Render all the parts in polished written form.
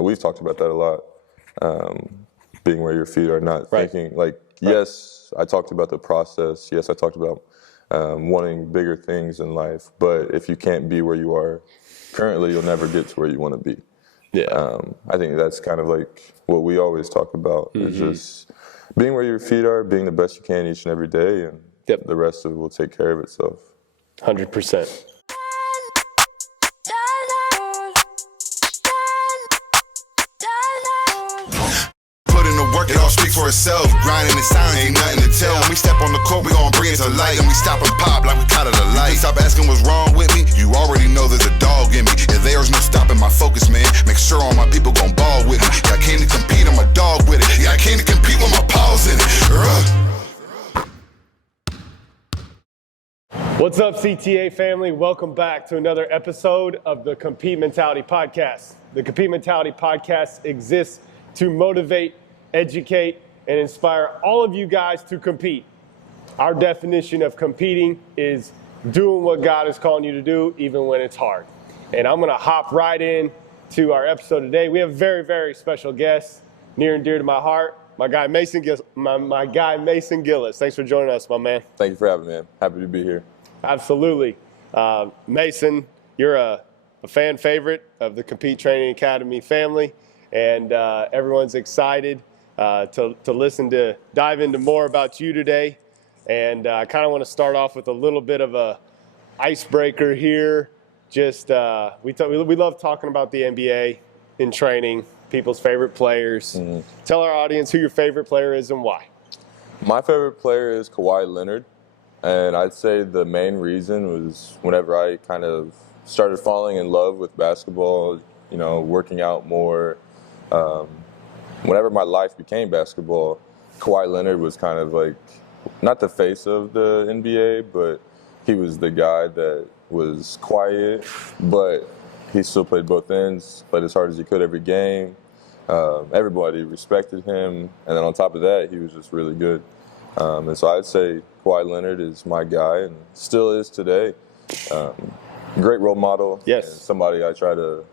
we've talked about that a lot. Being where your feet are, not thinking yes, I talked about the process. Yes, I talked about wanting bigger things in life. But if you can't be where you are currently, you'll never get to where you want to be. Yeah. I think that's kind of like what we always talk about is just being where your feet are, being the best you can each and every day, and the rest of it will take care of itself. 100%. It all speak for itself. Grinding in silence, ain't nothing to tell. When we step on the court, we gon' bring it to light. And we stop and pop like we caught it a light. Stop asking what's wrong with me. You already know there's a dog in me. And there's no stopping my focus, man. Make sure all my people gon' ball with me. Yeah, I came to compete, I'm a dog with it. Yeah, I came to compete with my paws in it. What's up, CTA family? Welcome back to another episode of the Compete Mentality Podcast. The Compete Mentality Podcast exists to motivate, educate, and inspire all of you guys to compete. Our definition of competing is doing what God is calling you to do, even when it's hard. And I'm gonna hop right in to our episode today. We have a very, very special guest, near and dear to my heart, my guy Mason Gillis. Thanks for joining us, my man. Thank you for having me, man. Happy to be here. Absolutely. Mason, you're a fan favorite of the Compete Training Academy family, and everyone's excited to listen to dive into more about you today. And I kind of want to start off with a little bit of a icebreaker here. Just we love talking about the NBA in training, people's favorite players. Tell our audience who your favorite player is and why. My favorite player is Kawhi Leonard, and I'd say the main reason was whenever I kind of started falling in love with basketball, working out more. Whenever my life became basketball, Kawhi Leonard was kind of like, not the face of the NBA, but he was the guy that was quiet, but he still played both ends, played as hard as he could every game. Everybody respected him, and then on top of that, he was just really good. And so I'd say Kawhi Leonard is my guy, and still is today. Great role model. Yes. And somebody I try to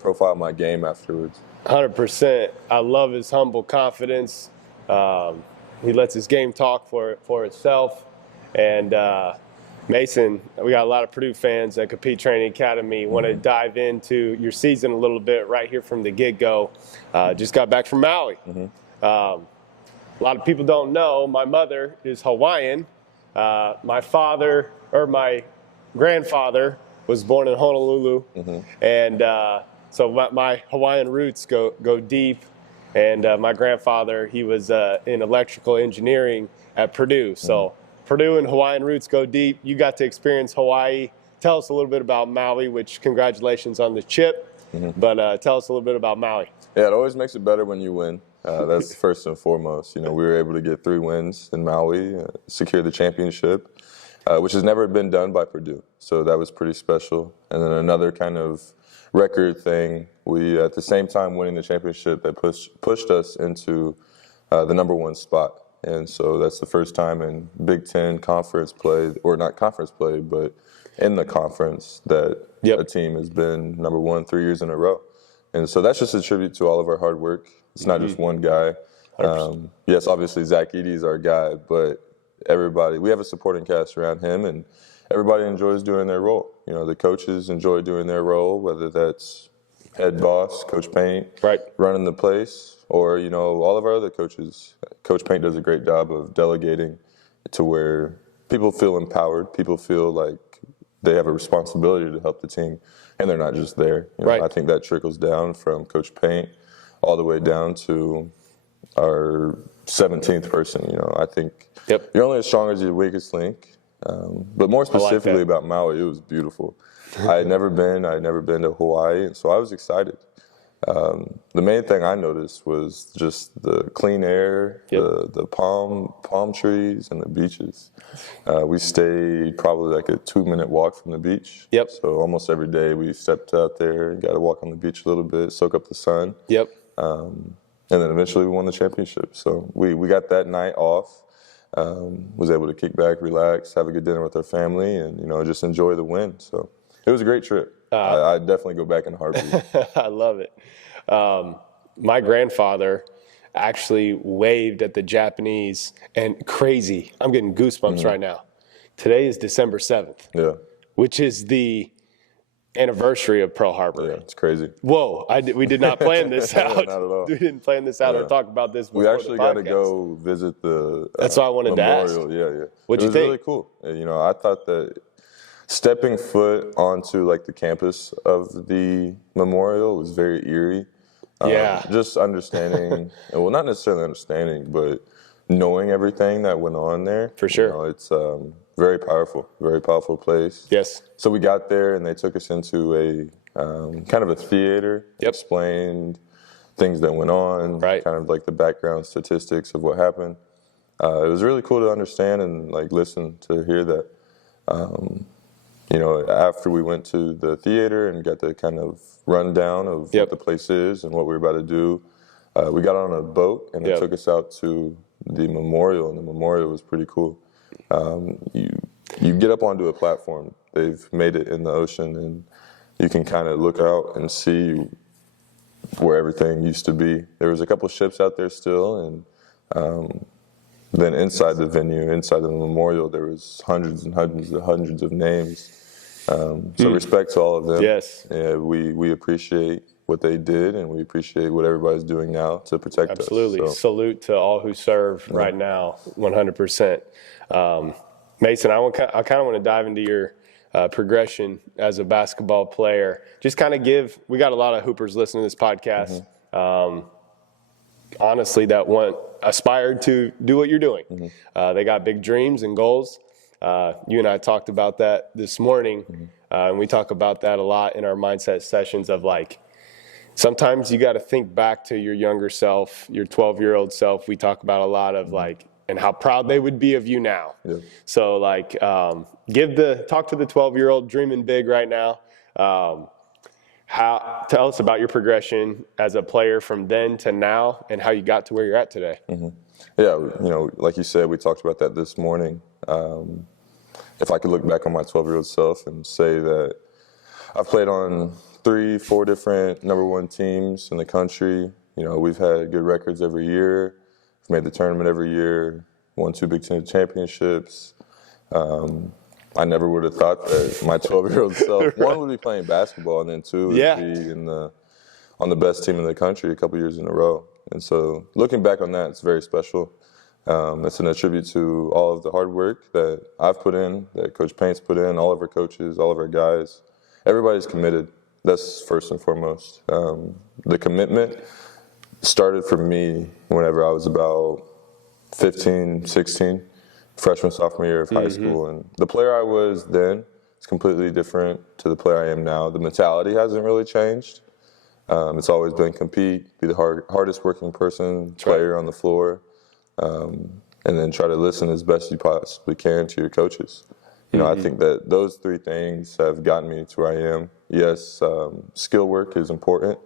profile my game afterwards. 100%. I love his humble confidence. He lets his game talk for itself. And Mason, we got a lot of Purdue fans at Compete Training Academy. Want to dive into your season a little bit right here from the get-go. Just got back from Maui. A lot of people don't know, my mother is Hawaiian. My grandfather was born in Honolulu. And so my Hawaiian roots go deep, and my grandfather, he was in electrical engineering at Purdue. So Purdue and Hawaiian roots go deep. You got to experience Hawaii. Tell us a little bit about Maui, which congratulations on the chip, but tell us a little bit about Maui. Yeah, it always makes it better when you win. That's first and foremost. We were able to get 3 wins in Maui, secure the championship, which has never been done by Purdue. So that was pretty special. And then another kind of record thing, we at the same time winning the championship that pushed us into the #1 spot. And so that's the first time in Big Ten conference play, or not conference play, but in the conference that a team has been #1 3 years in a row. And so that's just a tribute to all of our hard work. It's not just one guy. Yes, obviously Zach Edey is our guy, but we have a supporting cast around him, and everybody enjoys doing their role. The coaches enjoy doing their role, whether that's head boss, Coach Paint, running the place, or, all of our other coaches. Coach Paint does a great job of delegating to where people feel empowered, people feel like they have a responsibility to help the team, and they're not just there. I think that trickles down from Coach Paint all the way down to our 17th person. I think you're only as strong as your weakest link. But more specifically about Maui, it was beautiful. I had never been to Hawaii, and so I was excited. The main thing I noticed was just the clean air, the palm trees, and the beaches. We stayed probably like a 2-minute walk from the beach. So almost every day we stepped out there and got to walk on the beach a little bit, soak up the sun. And then eventually we won the championship. So we got that night off. Was able to kick back, relax, have a good dinner with our family, and just enjoy the win. So it was a great trip. I'd definitely go back in a heartbeat. I love it. My grandfather actually waved at the Japanese, and crazy. I'm getting goosebumps right now. Today is December 7th, Yeah. which is the anniversary of Pearl Harbor. Yeah, it's crazy. Whoa, we did not plan this out. Not at all. We didn't plan this out or talk about this before We actually got to go visit the That's why I wanted memorial. to Yeah. What'd you It was think? really cool. You know, I thought that stepping foot onto like the campus of the memorial was very eerie. Yeah. Just understanding, well, not necessarily understanding, but knowing everything that went on there. For sure. You know, it's very powerful place. Yes. So we got there and they took us into a kind of a theater, Yep. explained things that went on, Right. kind of like the background statistics of what happened. It was really cool to understand and like listen to hear that. You know, after we went to the theater and got the kind of rundown of Yep. what the place is and what we were about to do, we got on a boat and Yep. it took us out to the memorial, and the memorial was pretty cool. You get up onto a platform. They've made it in the ocean, and you can kind of look out and see where everything used to be. There was a couple ships out there still, and then inside the venue, inside the memorial, there was hundreds of names. So respect to all of them. Yes. Yeah, we appreciate what they did, and we appreciate what everybody's doing now to protect Absolutely. us. So, Salute to all who serve right now, 100%. Mason, I kind of want to dive into your progression as a basketball player. Just kind of we got a lot of hoopers listening to this podcast. Honestly, that aspired to do what you're doing. They got big dreams and goals. You and I talked about that this morning, and we talk about that a lot in our mindset sessions of like, sometimes you got to think back to your younger self, your 12-year-old self. We talk about a lot of like, and how proud they would be of you now. Yeah. So like, talk to the 12-year-old dreaming big right now. Tell us about your progression as a player from then to now and how you got to where you're at today. Yeah, you know, like you said, we talked about that this morning. If I could look back on my 12-year-old self and say that I've played on 3-4 different number one teams in the country. You know, we've had good records every year. We've made the tournament every year, won 2 Big Ten championships. I never would have thought that my 12-year-old self, one, would be playing basketball, and then two, would be on the best team in the country a couple years in a row. And so looking back on that, it's very special. It's an attribute to all of the hard work that I've put in, that Coach Paint's put in, all of our coaches, all of our guys. Everybody's committed. That's first and foremost. The commitment started for me whenever I was about 15, 16, freshman, sophomore year of high school. And the player I was then is completely different to the player I am now. The mentality hasn't really changed. It's always been compete, be the hardest working player on the floor, and then try to listen as best you possibly can to your coaches. You know, I think that those 3 things have gotten me to where I am. Yes, skill work is important,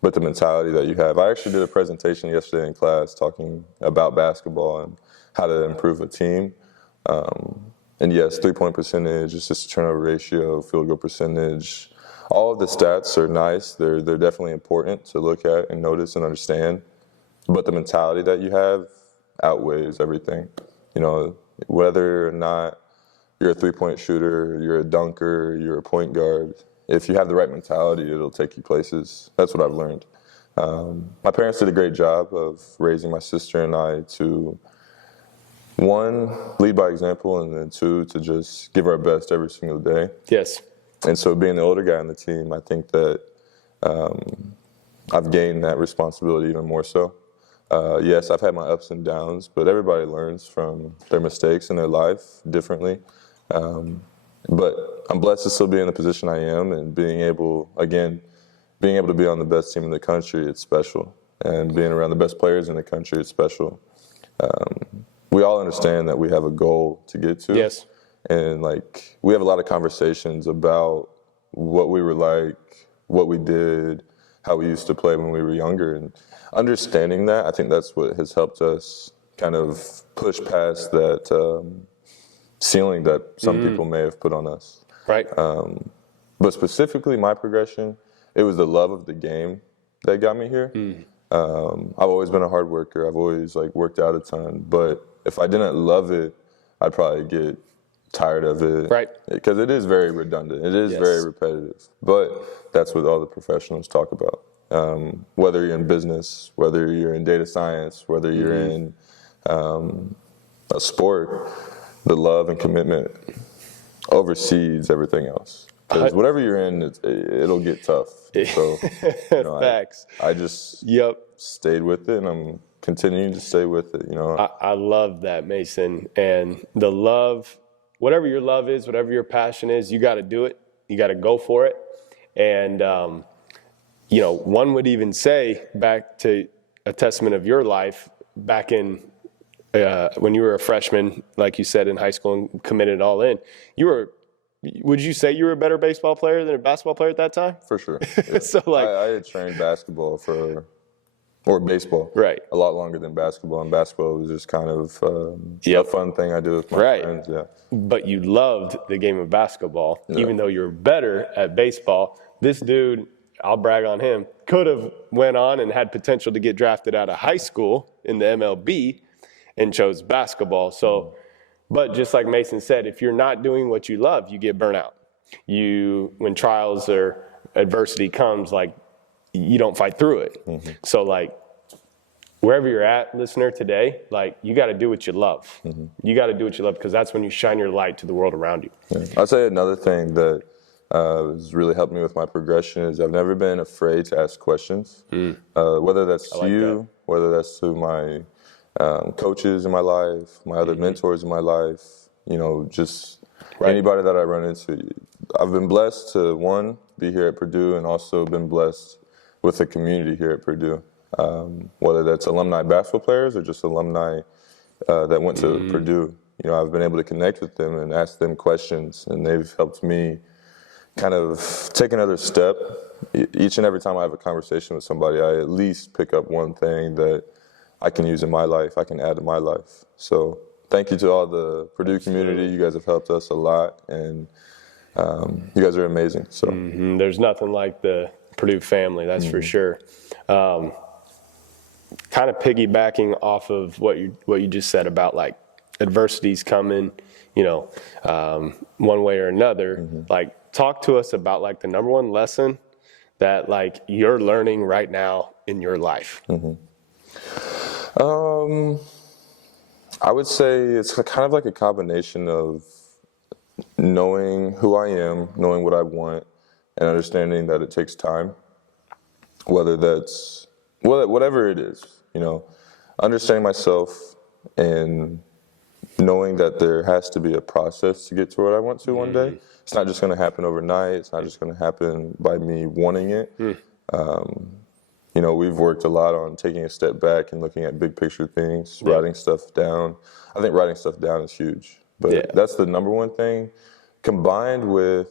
but the mentality that you have. I actually did a presentation yesterday in class talking about basketball and how to improve a team. And yes, 3-point percentage, assist to turnover ratio, field goal percentage, all of the stats are nice. They're definitely important to look at and notice and understand. But the mentality that you have outweighs everything. You know, whether or not you're a 3-point shooter, you're a dunker, you're a point guard, if you have the right mentality, it'll take you places. That's what I've learned. My parents did a great job of raising my sister and I to, 1, lead by example, and then 2, to just give our best every single day. Yes. And so being the older guy on the team, I think that I've gained that responsibility even more so. Yes, I've had my ups and downs, but everybody learns from their mistakes in their life differently. But I'm blessed to still be in the position I am, and being able to be on the best team in the country, it's special. And being around the best players in the country, it's special. We all understand that we have a goal to get to. Yes. And like, we have a lot of conversations about what we were like, what we did, how we used to play when we were younger. And understanding that, I think that's what has helped us kind of push past that ceiling that some people may have put on us. Right. But specifically my progression, it was the love of the game that got me here. I've always been a hard worker. I've always like worked out a ton. But if I didn't love it, I'd probably get tired of it. Right. Because it is very redundant. It is Yes. very repetitive. But that's what all the professionals talk about. Whether you're in business, whether you're in data science, whether you're in a sport, the love and commitment oversees everything else. Because whatever you're in, it'll get tough. So, Facts. I just stayed with it, and I'm continuing to stay with it. I love that, Mason. And the love, whatever your love is, whatever your passion is, you got to do it. You got to go for it. And, one would even say, back to a testament of your life, back in when you were a freshman, like you said, in high school and committed all in, would you say you were a better baseball player than a basketball player at that time? For sure. Yeah. So I had trained basketball or baseball, right, a lot longer than basketball. And basketball was just kind of a fun thing I do with my friends. Yeah. But you loved the game of basketball, even though you're better at baseball. This dude, I'll brag on him, could have went on and had potential to get drafted out of high school in the MLB and chose basketball. So, but just like Mason said, if you're not doing what you love, you get burnt out. When trials or adversity comes, like, you don't fight through it. So, like, wherever you're at, listener, today, like, you got to do what you love. You got to do what you love, because that's when you shine your light to the world around you. Yeah. I'd say another thing that has really helped me with my progression is I've never been afraid to ask questions, whether that's to you, whether that's to my coaches in my life, my other mentors in my life, just anybody that I run into. I've been blessed to, one, be here at Purdue, and also been blessed with the community here at Purdue, whether that's alumni basketball players or just alumni that went to Purdue. I've been able to connect with them and ask them questions, and they've helped me kind of take another step. Each and every time I have a conversation with somebody, I at least pick up one thing that I can use in my life, I can add to my life. So thank you to all the Purdue community. You guys have helped us a lot, and you guys are amazing. So there's nothing like the Purdue family, that's for sure. Kind of piggybacking off of what you just said about, like, adversity's coming, one way or another. Like, talk to us about, like, the number one lesson that, like, you're learning right now in your life. I would say it's kind of like a combination of knowing who I am, knowing what I want, and understanding that it takes time. Whether that's whatever it is, understanding myself and knowing that there has to be a process to get to where I want to one day. It's not just going to happen overnight. It's not just going to happen by me wanting it. We've worked a lot on taking a step back and looking at big picture things, writing stuff down. I think writing stuff down is huge, but that's the number one thing, combined with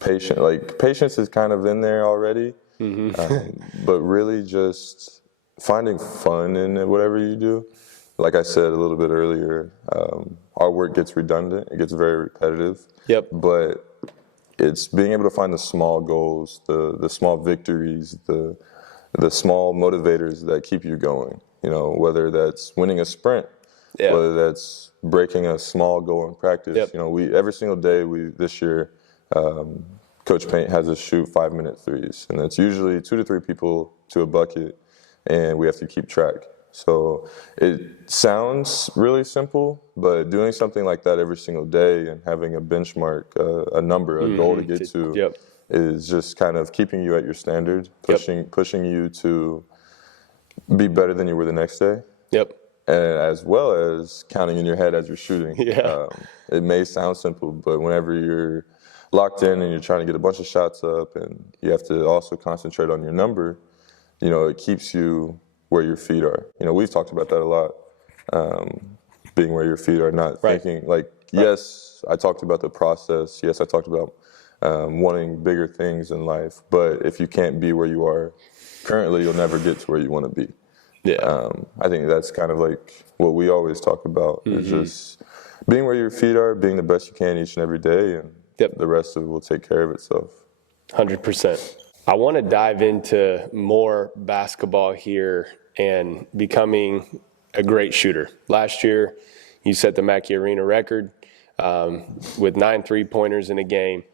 patience. Like, patience is kind of in there already, but really just finding fun in whatever you do. Like I said a little bit earlier, our work gets redundant. It gets very repetitive. But it's being able to find the small goals, the small victories, the small motivators that keep you going. Whether that's winning a sprint, whether that's breaking a small goal in practice. We every single day this year, Coach Paint has us shoot 5-minute threes, and it's usually 2 to 3 people to a bucket, and we have to keep track. So it sounds really simple, but doing something like that every single day and having a benchmark, a number, a goal to get to, is just kind of keeping you at your standard, pushing you to be better than you were the next day. And as well as counting in your head as you're shooting. It may sound simple, but whenever you're locked in and you're trying to get a bunch of shots up, and you have to also concentrate on your number, it keeps you where your feet are. We've talked about that a lot, being where your feet are, not thinking, like, yes, I talked about the process. Yes, I talked about wanting bigger things in life. But if you can't be where you are currently, you'll never get to where you want to be. I think that's kind of like what we always talk about, is just being where your feet are, being the best you can each and every day, and the rest of it will take care of itself. 100%. I want to dive into more basketball here and becoming a great shooter. Last year, you set the Mackey Arena record with 9 3-pointers in a game.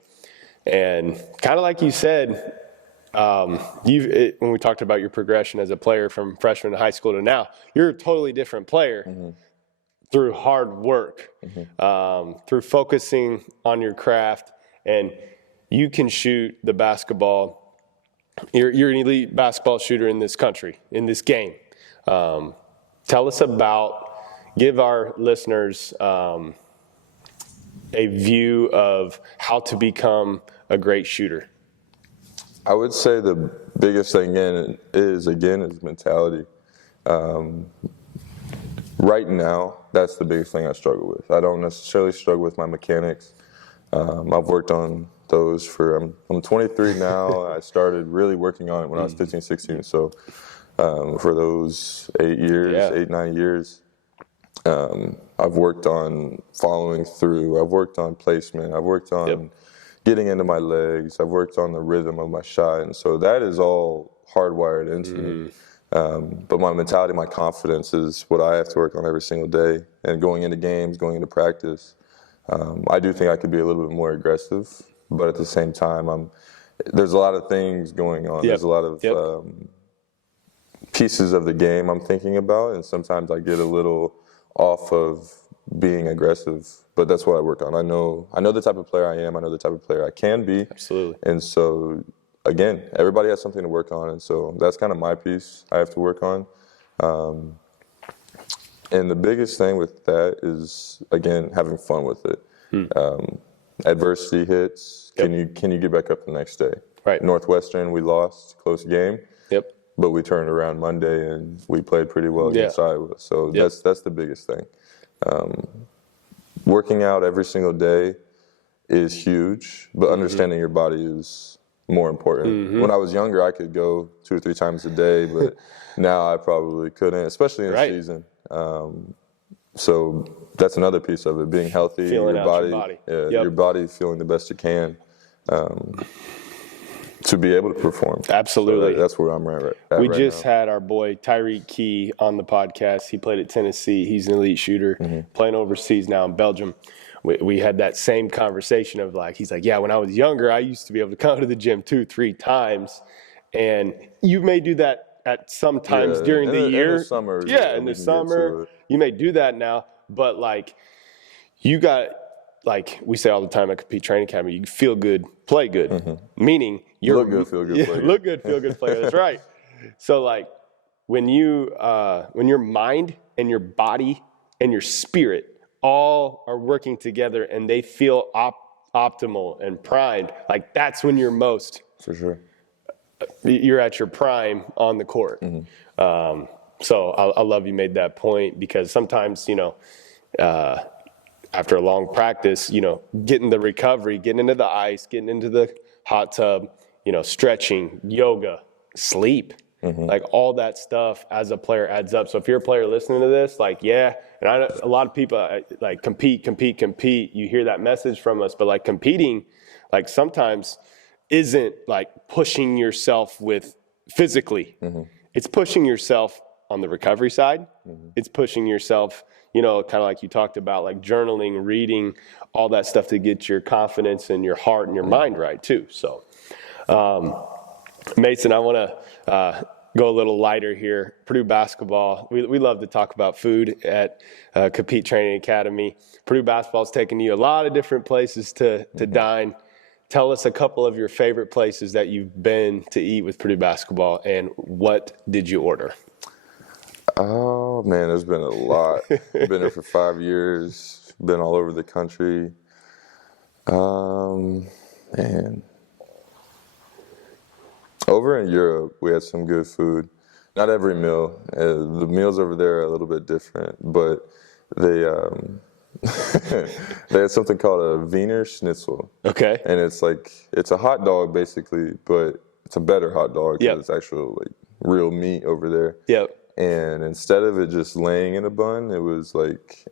And kind of like you said, when we talked about your progression as a player from freshman in high school to now, you're a totally different player through hard work, through focusing on your craft, and you can shoot the basketball. You're an elite basketball shooter in this country, in this game. Tell us give our listeners a view of how to become a great shooter. I would say the biggest thing is mentality. Right now, that's the biggest thing I struggle with. I don't necessarily struggle with my mechanics. I've worked on those I'm 23 now. I started really working on it when I was 15, 16. So for those 9 years, I've worked on following through. I've worked on placement. I've worked on getting into my legs. I've worked on the rhythm of my shot. And so that is all hardwired into me. But my mentality, my confidence is what I have to work on every single day. And going into games, going into practice, I do think I could be a little bit more aggressive. But at the same time, there's a lot of things going on. There's a lot of pieces of the game I'm thinking about. And sometimes I get a little off of being aggressive. But that's what I work on. I know the type of player I am. I know the type of player I can be. Absolutely. And so, again, everybody has something to work on. And so that's kind of my piece I have to work on. And the biggest thing with that is, again, having fun with it. Adversity hits. Can you get back up the next day? Right. Northwestern, we lost, close game. Yep. But we turned around Monday and we played pretty well against Iowa. So that's the biggest thing. Working out every single day is huge, but understanding your body is more important. When I was younger, I could go 2 or 3 times a day, but now I probably couldn't, especially in the season. So that's another piece of it, being healthy, Feeling your out body, your body. Your body feeling the best you can to be able to perform. Absolutely. So that's where I'm at We right just now. had our boy Tyreek Key on the podcast. He played at Tennessee. He's an elite shooter, playing overseas now in Belgium. We had that same conversation of he's like, yeah, when I was younger, I used to be able to come to the gym 2-3 times. And you may do that at some times during the year. In the summer. In the summer. You may do that now. But you got, we say all the time at Compete Training Academy, you feel good, play good. Meaning you're look good, feel good, play good. Look good, feel good, play good. That's right. So when your mind and your body and your spirit all are working together and they feel optimal and primed, that's when you're most. For sure. You're at your prime on the court. So I love you made that point, because sometimes, after a long practice, getting the recovery, getting into the ice, getting into the hot tub, stretching, yoga, sleep, all that stuff as a player adds up. So if you're a player listening to this, and I know a lot of people compete. You hear that message from us, but competing, sometimes isn't pushing yourself with physically. It's pushing yourself on the recovery side. It's pushing yourself, kind of like you talked about, journaling, reading, all that stuff to get your confidence and your heart and your mind right too. So, Mason, I want to go a little lighter here. Purdue basketball, we love to talk about food at Compete Training Academy. Purdue basketball is taking you a lot of different places to dine. Tell us a couple of your favorite places that you've been to eat with Purdue basketball, and what did you order? Oh, man, there's been a lot. Been there for 5 years, been all over the country. Man. Over in Europe, we had some good food. Not every meal. The meals over there are a little bit different, but they they had something called a Wiener Schnitzel. Okay. And it's a hot dog basically, but it's a better hot dog because it's actual real meat over there. Yep. And instead of it just laying in a bun, it was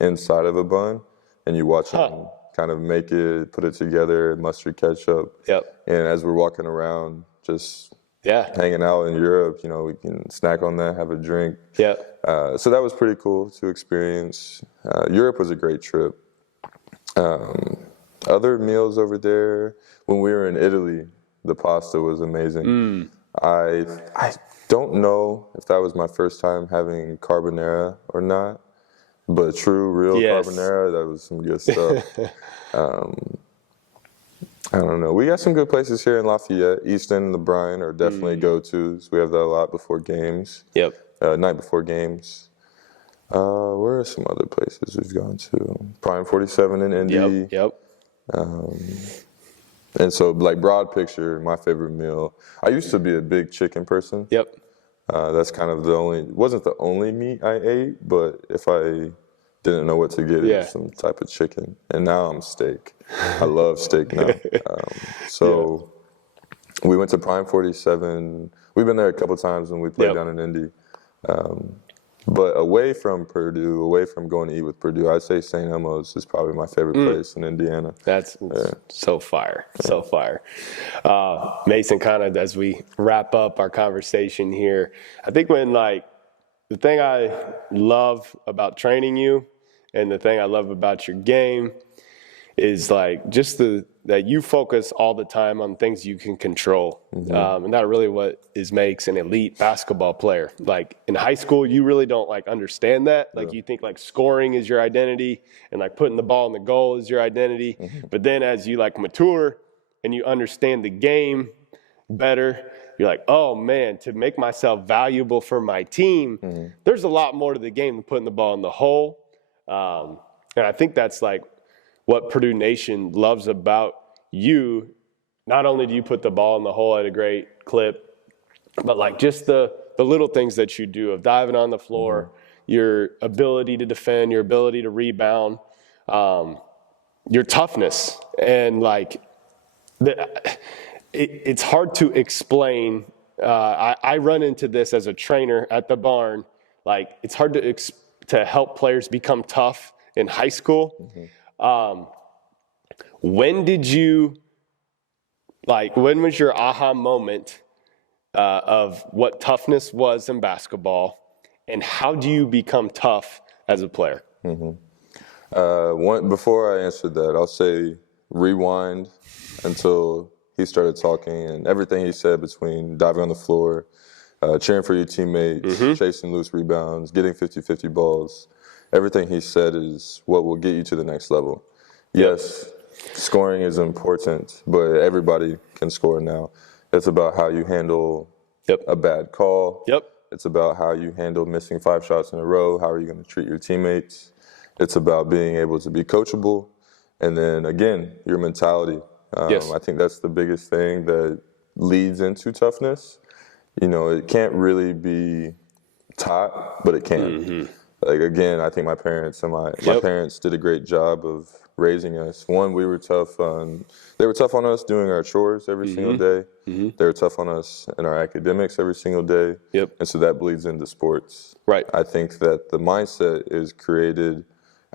inside of a bun, and you watch them kind of make it, put it together, mustard, ketchup. Yep. And as we're walking around, just Yeah. hanging out in Europe. We can snack on that, have a drink. Yeah. So that was pretty cool to experience. Europe was a great trip. Other meals over there, when we were in Italy, the pasta was amazing. I don't know if that was my first time having carbonara or not, but true, real Yes. carbonara, that was some good stuff. I don't know. We got some good places here in Lafayette. Easton and the Brine are definitely go-tos. We have that a lot before games. Yep. Night before games. Where are some other places we've gone to? Prime 47 in Indy. Yep. And so, like, broad picture, my favorite meal. I used to be a big chicken person. Yep. That's kind of wasn't the only meat I ate, but if I didn't know what to get, it was some type of chicken. And now I'm steak. I love steak now. We went to Prime 47. We've been there a couple times when we played down in Indy. But away from Purdue, away from going to eat with Purdue, I'd say St. Elmo's is probably my favorite place in Indiana. That's so fire. So fire. Mason, kind of as we wrap up our conversation here, I think the thing I love about training you and the thing I love about your game is just that you focus all the time on things you can control. And that really makes an elite basketball player. Like in high school, you really don't understand that. You think scoring is your identity and putting the ball in the goal is your identity. But then as you mature and you understand the game better, you're like, oh man, to make myself valuable for my team, there's a lot more to the game than putting the ball in the hole. And I think that's what Purdue Nation loves about you. Not only do you put the ball in the hole at a great clip, but just the little things that you do of diving on the floor, your ability to defend, your ability to rebound, your toughness. And it's hard to explain. I run into this as a trainer at the barn. It's hard to help players become tough in high school. When did you, when was your aha moment of what toughness was in basketball, and how do you become tough as a player? Before I answer that, I'll say rewind until he started talking, and everything he said between diving on the floor, cheering for your teammates, chasing loose rebounds, getting 50-50 balls. Everything he said is what will get you to the next level. Yes, scoring is important, but everybody can score now. It's about how you handle a bad call. It's about how you handle missing 5 shots in a row. How are you going to treat your teammates? It's about being able to be coachable. And then, again, your mentality. I think that's the biggest thing that leads into toughness. It can't really be taught, but it can. Again, I think my parents parents did a great job of raising us. One, we were tough they were tough on us doing our chores every single day. They were tough on us in our academics every single day. And so that bleeds into sports. I think that the mindset is created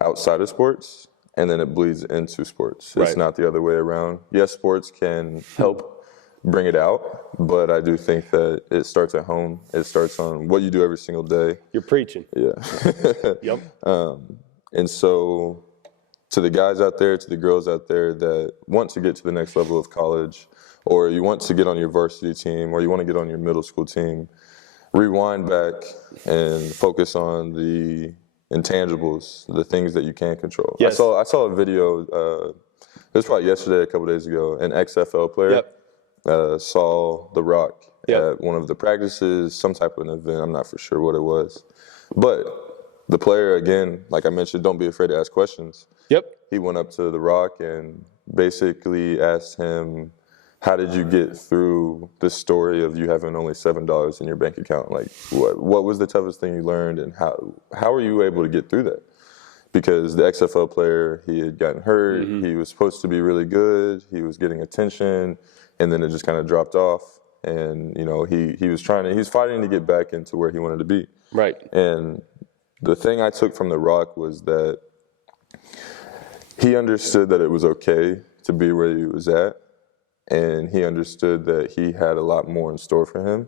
outside of sports, and then it bleeds into sports. It's not the other way around. Yes, sports can help bring it out, but I do think that it starts at home. It starts on what you do every single day. You're preaching. Yeah. And so to the guys out there, to the girls out there that want to get to the next level of college, or you want to get on your varsity team, or you want to get on your middle school team, rewind back and focus on the intangibles, the things that you can't control. I saw a video, it was probably yesterday, a couple days ago, an XFL player saw The Rock at one of the practices, some type of an event. I'm not for sure what it was. But the player, again, like I mentioned, don't be afraid to ask questions. He went up to The Rock and basically asked him, how did you get through the story of you having only $7 in your bank account? What was the toughest thing you learned, and how were you able to get through that? Because the XFL player, he had gotten hurt. He was supposed to be really good. He was getting attention. And then it just kind of dropped off, and he was fighting to get back into where he wanted to be. And the thing I took from The Rock was that he understood that it was okay to be where he was at, and he understood that he had a lot more in store for him.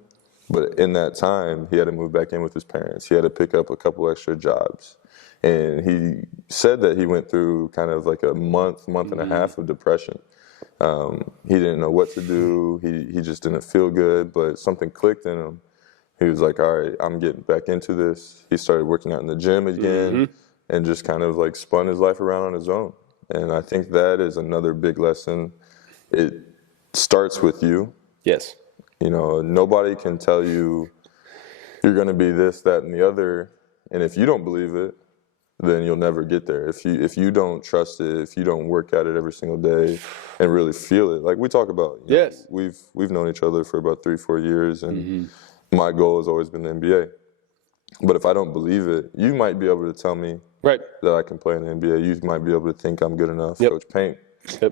But in that time, he had to move back in with his parents. He had to pick up a couple extra jobs. And he said that he went through kind of like a month and a half of depression. He didn't know what to do. He just didn't feel good, but something clicked in him. He was like, all right, I'm getting back into this. He started working out in the gym again and just kind of like spun his life around on his own. And I think that is another big lesson. It starts with you. Yes. You know, nobody can tell you you're going to be this, that, and the other. And if you don't believe it, then you'll never get there. If you don't trust it, if you don't work at it every single day and really feel it, like we talk about. Yes. Know, we've known each other for about 3-4 years, and my goal has always been the NBA. But if I don't believe it, you might be able to tell me that I can play in the NBA. You might be able to think I'm good enough. Coach Paint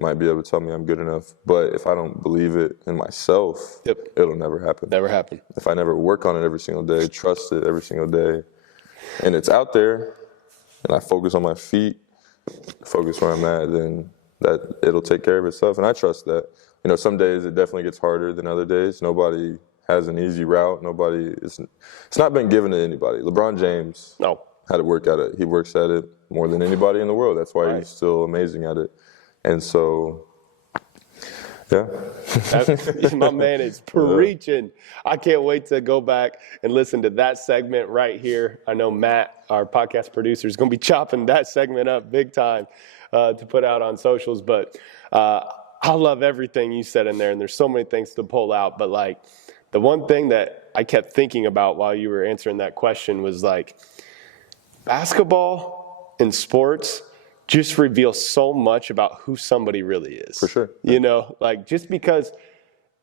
might be able to tell me I'm good enough. But if I don't believe it in myself, it'll never happen. Never happen. If I never work on it every single day, trust it every single day, and it's out there, and I focus on my feet, focus where I'm at, then that it'll take care of itself. And I trust that. You know, some days it definitely gets harder than other days. Nobody has an easy route. It's not been given to anybody. LeBron James had to work at it. He works at it more than anybody in the world. That's why he's still amazing at it. And so, yeah. My man is preaching. I can't wait to go back and listen to that segment right here. I know Matt, our podcast producer, is going to be chopping that segment up big time to put out on socials. But I love everything you said in there, and there's so many things to pull out. But, like, the one thing that I kept thinking about while you were answering that question was, like, basketball and sports just reveal so much about who somebody really is. For sure. You know, like, just because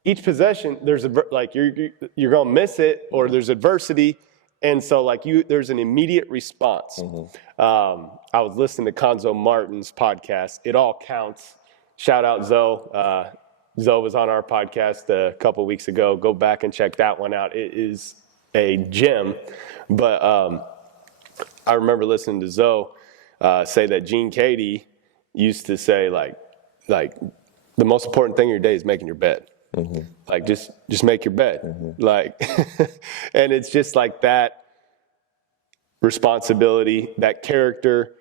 each possession, there's you're going to miss it, or there's adversity. And so, like, there's an immediate response. I was listening to Konzo Martin's podcast, It All Counts. Shout out Zoe. Zoe was on our podcast a couple weeks ago. Go back and check that one out. It is a gem. But I remember listening to Zoe say that Gene Katie used to say, like the most important thing in your day is making your bed. Like, just make your bed. Like, and it's just like that responsibility, that character,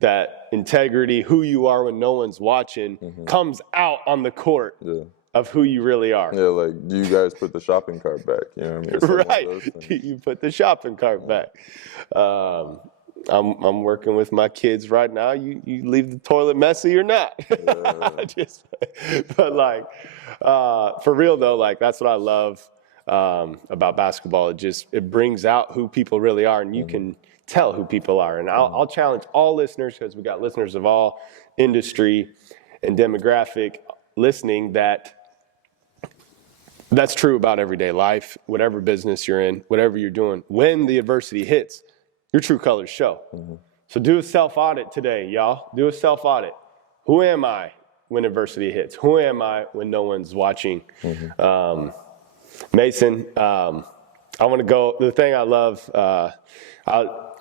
that integrity, who you are when no one's watching, comes out on the court of who you really are. Yeah, like, do you guys put the shopping cart back? You know what I mean? It's like right. Do you put the shopping cart back? I'm working with my kids right now. You leave the toilet messy or not? But like, for real though, like, that's what I love about basketball. It brings out who people really are, and you can tell who people are. And I'll challenge all listeners, because we got listeners of all industry and demographic listening, that's true about everyday life, whatever business you're in, whatever you're doing. When the adversity hits, your true colors show. So do a self-audit today, y'all. Do a self-audit. Who am I when adversity hits? Who am I when no one's watching? Mason, I want to go. The thing I love, I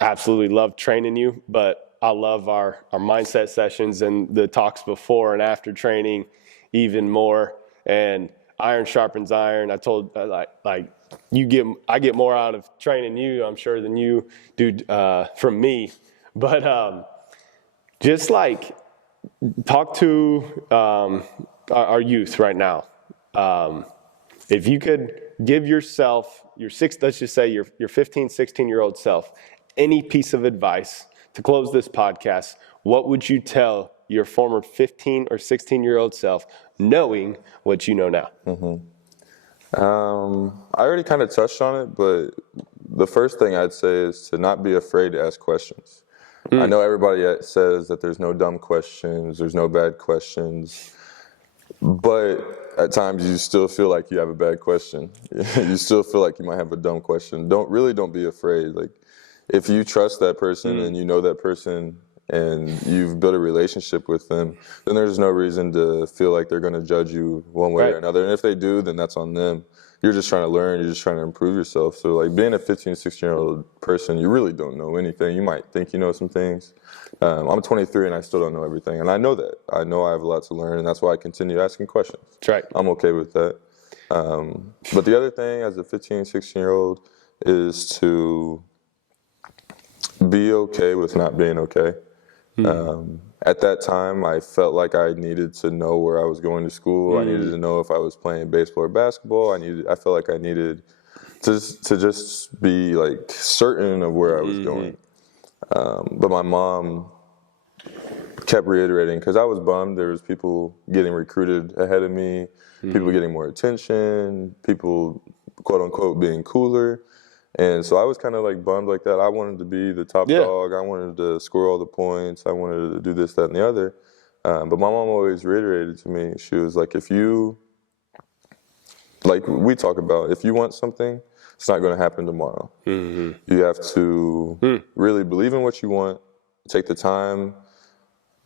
absolutely love training you, but I love our mindset sessions and the talks before and after training even more. And iron sharpens iron. I told I get more out of training you, I'm sure, than you do from me. But just like, talk to our youth right now. If you could give yourself, let's just say your 15, 16-year-old self, any piece of advice to close this podcast, what would you tell your former 15 or 16-year-old self, knowing what you know now? I already kind of touched on it, but the first thing I'd say is to not be afraid to ask questions. I know everybody says that there's no dumb questions, there's no bad questions, but at times you still feel like you have a bad question. You still feel like you might have a dumb question. Don't be afraid. Like, if you trust that person and you know that person and you've built a relationship with them, then there's no reason to feel like they're going to judge you one way or another. And if they do, then that's on them. you're just trying to learn, you're just trying to improve yourself. So like being a 15, 16-year-old person, you really don't know anything. You might think you know some things. I'm 23 and I still don't know everything. And I know that. I know I have a lot to learn, and that's why I continue asking questions. That's right. I'm okay with that. But the other thing as a 15, 16-year-old is to be okay with not being okay. At that time, I felt like I needed to know where I was going to school. I needed to know if I was playing baseball or basketball. I felt like I needed to just be like certain of where I was going. But my mom kept reiterating, because I was bummed. There was people getting recruited ahead of me, people getting more attention, people quote unquote being cooler. And so I was kind of like bummed like that. I wanted to be the top dog. I wanted to score all the points. I wanted to do this, that, and the other. But my mom always reiterated to me, she was like, if you, like we talk about, if you want something, it's not going to happen tomorrow. You have to really believe in what you want, take the time,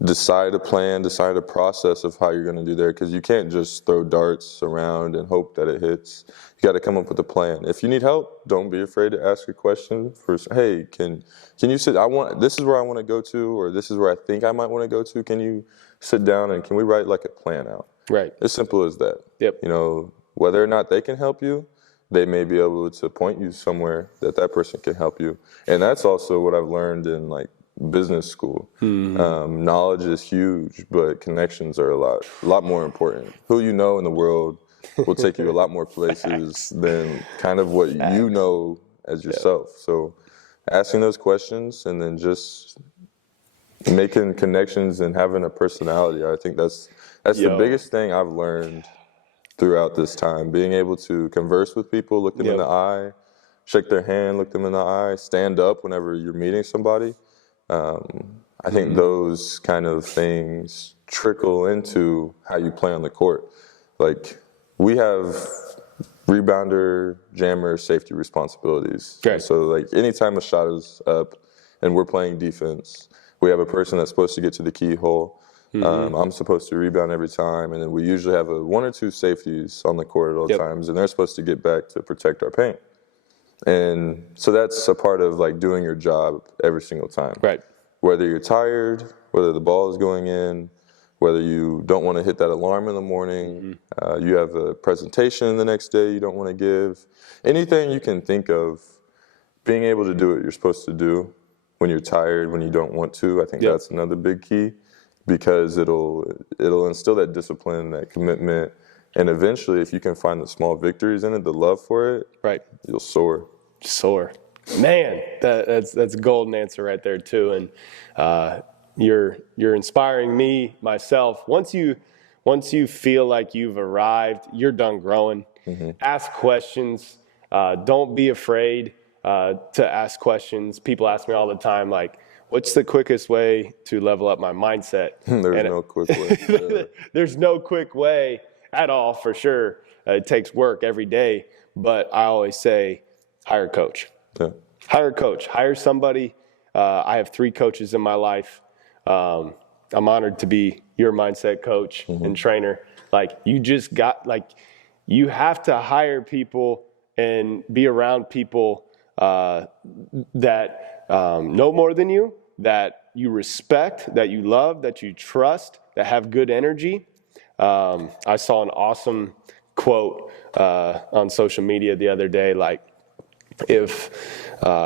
decide a plan, decide a process of how you're going to do there, because you can't just throw darts around and hope that it hits. You got to come up with a plan. If you need help, don't be afraid to ask a question. Hey, can you sit? This is where I want to go to, or this is where I think I might want to go to. Can you sit down and can we write like a plan out? Right. As simple as that. Yep. You know, whether or not they can help you, they may be able to point you somewhere that person can help you. And that's also what I've learned in like business school. Knowledge is huge, but connections are a lot more important. Who you know in the world will take you a lot more places than kind of what you know as yourself. So asking those questions and then just making connections and having a personality, I think that's the biggest thing I've learned throughout this time. Being able to converse with people, look them in the eye, shake their hand, look them in the eye, stand up whenever you're meeting somebody. I think those kind of things trickle into how you play on the court. Like, we have rebounder, jammer, safety responsibilities. Okay. So, like, anytime a shot is up and we're playing defense, we have a person that's supposed to get to the keyhole. I'm supposed to rebound every time, and then we usually have one or two safeties on the court at all times, and they're supposed to get back to protect our paint. And so that's a part of like doing your job every single time. Right. Whether you're tired, whether the ball is going in, whether you don't want to hit that alarm in the morning, you have a presentation the next day you don't want to give, anything you can think of, being able to do what you're supposed to do when you're tired, when you don't want to, I think that's another big key, because it'll instill that discipline, that commitment. And eventually, if you can find the small victories in it, the love for it, you'll soar. Man, that's a golden answer right there too. And you're inspiring me, myself. Once you feel like you've arrived, you're done growing. Ask questions. Don't be afraid to ask questions. People ask me all the time, like, what's the quickest way to level up my mindset? There's no quick way. There's no quick way at all, for sure. It takes work every day, but I always say, hire a coach. Hire a coach. Hire somebody. I have 3 coaches in my life. I'm honored to be your mindset coach and trainer. Like, you have to hire people and be around people that know more than you, that you respect, that you love, that you trust, that have good energy. I saw an awesome quote on social media the other day, like, if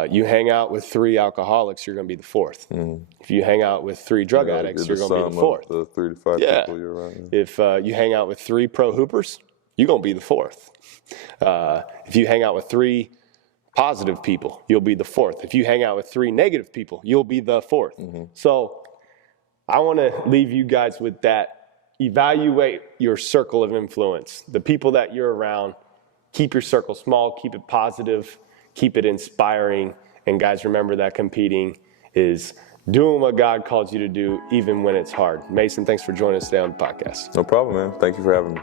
you hang out with 3 alcoholics, you're going to be the 4th. If you hang out with 3 drug addicts, you're going to be the 4th. The 3 to 5 people you're around. If you hang out with 3 pro hoopers, you're going to be the 4th. If you hang out with 3 positive people, you'll be the 4th. If you hang out with 3 negative people, you'll be the 4th. So I want to leave you guys with that. Evaluate your circle of influence, the people that you're around. Keep your circle small, keep it positive, keep it inspiring. And guys, remember that competing is doing what God calls you to do, even when it's hard. Mason, thanks for joining us today on the podcast. No problem, man. Thank you for having me.